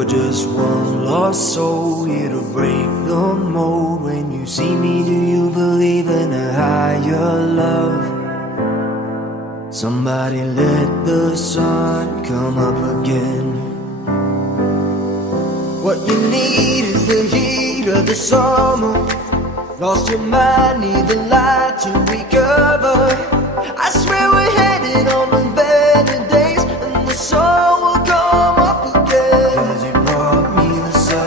You're just one lost soul here to break the mold. When you see me, do you believe in a higher love? Somebody let the sun come up again. What you need is the heat of the summer. Lost your mind, need the light to recover. I swear we're headed on the better days, and the sun will come up again. 'Cause you brought me the sun.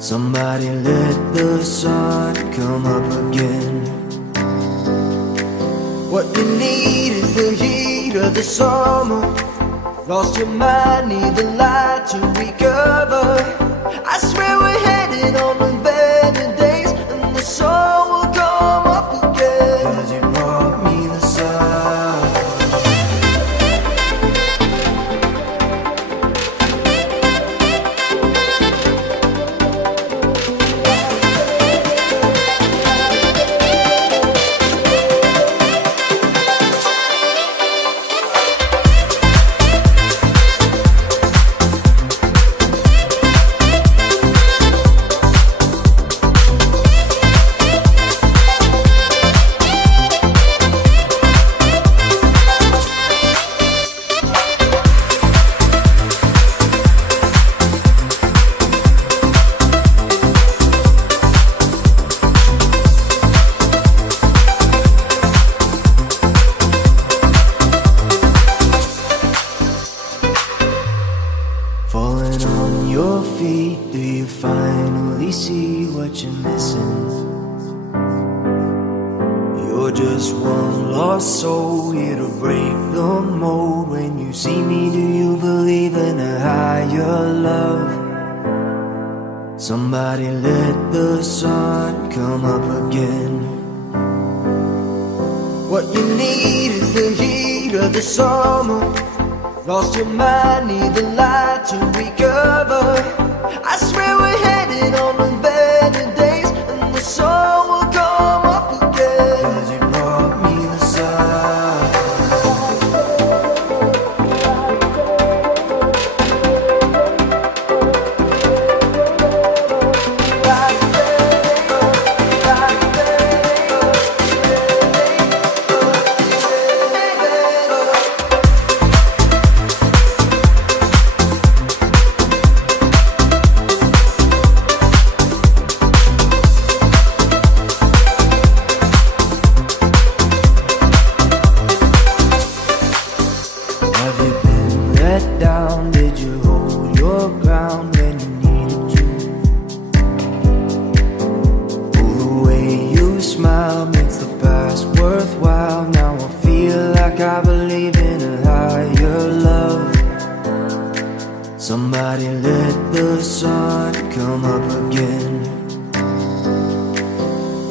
Somebody let the sun come up again. What you need is the heat of the summer. Lost your mind, need the light to recover. I swear we're headed on the better days, and the sun will come up again. 'Cause you brought me the sun. Falling on your feet, do you finally see what you're missing? You're just one lost soul here to break the mold. When you see me, do you believe in a higher love? Somebody let the sun come up again. What you need is the heat of the summer. Lost your mind, need the light to recover. I swear we're headed on the better days, and the sun will come up again. 'Cause you brought me the sun. Have you been let down? Did you hold your ground when you needed to? Oh, the way you smile makes the past worthwhile. Now I feel like I believe in a higher love. Somebody let the sun come up again.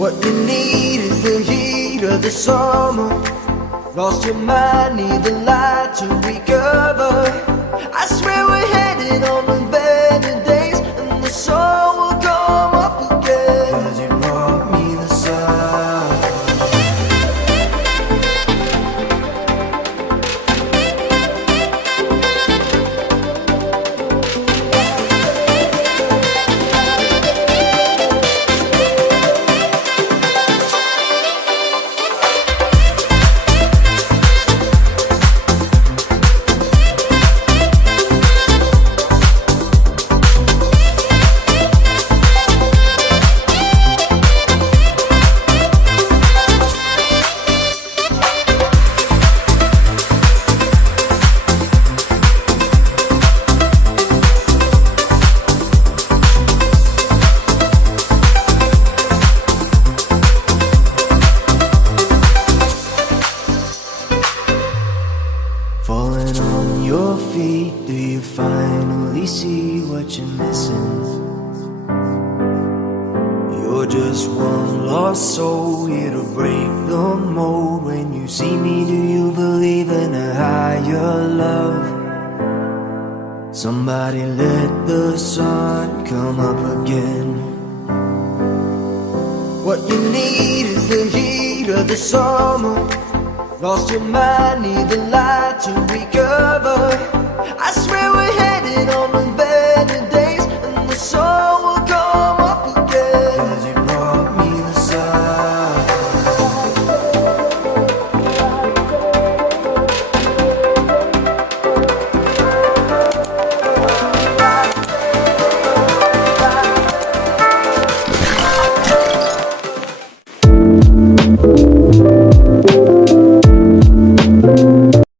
What you need is the heat of the summer. Lost your mind, need the light to recover. I swear we're headed on the better days, and the sun will come up again. 'Cause you brought me the sun. Falling on your feet, do you finally see what you're missing? You're just one lost soul here to break the mold. When you see me, do you believe in a higher love? Somebody let the sun come up again. What you need is the heat of the summer. Lost your mind, need the light to recover. I swear we're headed on the